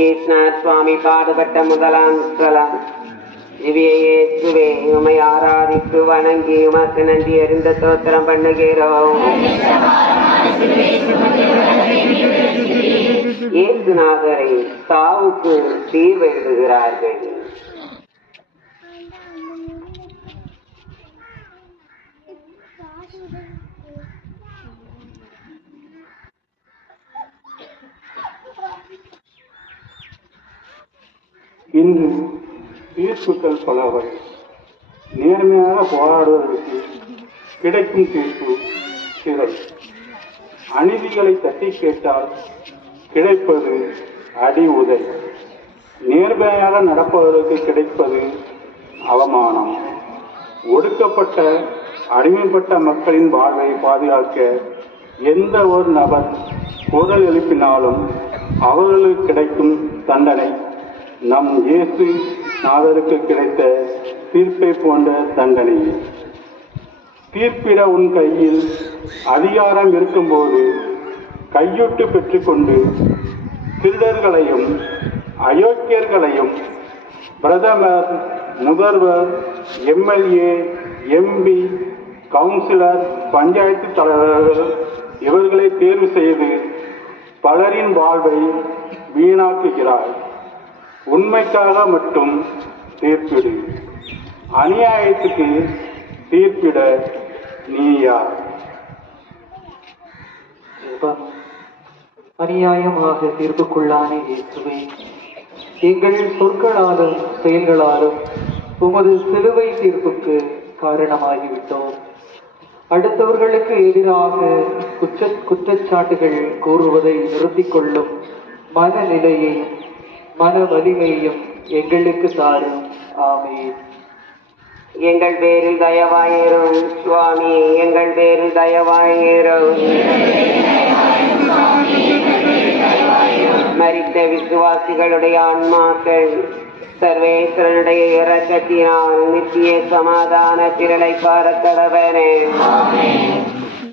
ஈஸ்நாத் சுவாமி பாடுபட்ட முதலாம் ஸ்தலம். திவ்யேசுவே, உமை ஆராதித்து வணங்கி உமக்கு நன்றி அறிந்த தோத்திரம் பண்ணுகிறோம். இயேசுநாதரை சாவுக்கு தீர்வு எழுதுகிறார்கள். இன்று தீர்ப்புகள் பலவை. நேர்மையாக போராடுவதற்கு கிடைக்கும் தீர்ப்பு சிறை. அநீதிகளை தட்டி கேட்டால் கிடைப்பது அடி உதை. நேர்மையாக நடப்பவருக்கு கிடைப்பது அவமானம். ஒடுக்கப்பட்ட அடிமைப்பட்ட மக்களின் வாழ்வை பாதுகாக்க எந்த ஒரு நபர் குரல் எழுப்பினாலும் அவர்களுக்கு கிடைக்கும் தண்டனை நம் இயேசு நாதருக்கு கிடைத்த தீர்ப்பை போன்ற தண்டனை. தீர்ப்பிட உன் கையில் அதிகாரம் இருக்கும்போது கையூட்டு பெற்றுக்கொண்டு திருடர்களையும் அயோக்கியர்களையும் பிரதமர், முதல்வர், எம்எல்ஏ, எம்பி, கவுன்சிலர், பஞ்சாயத்து தலைவர்கள் இவர்களை தேர்வு செய்து பலரின் வாழ்வை வீணாக்குகிறார். உண்மைக்காக மட்டும் தீர்ப்பிடு. அநியாயத்துக்கு தீர்ப்பிட நீ யார்? அநியாயமாக தீர்ப்புக்குள்ளான இயேசுவே, எங்கள் சொற்களாலும் செயல்களாலும் உமது சிலுவை தீர்ப்புக்கு காரணமாகிவிட்டோம். அடுத்தவர்களுக்கு எதிராக குற்றச்சாட்டுகள் கூறுவதை நிறுத்திக் கொள்ளும் மனநிலையையும் மன வலிமையும் எங்களுக்கு தாரும். ஆமென். எங்கள் பேரில் தயவாயிரும் சுவாமி, எங்கள் பேரில் தயவாயிரும். மரித்த விசுவாசிகளுடைய ஆன்மாக்கள் சர்வேஸ்வரனுடைய இரக்கத்தினால் நித்திய சமாதான திரளை பாரக்கடவனே.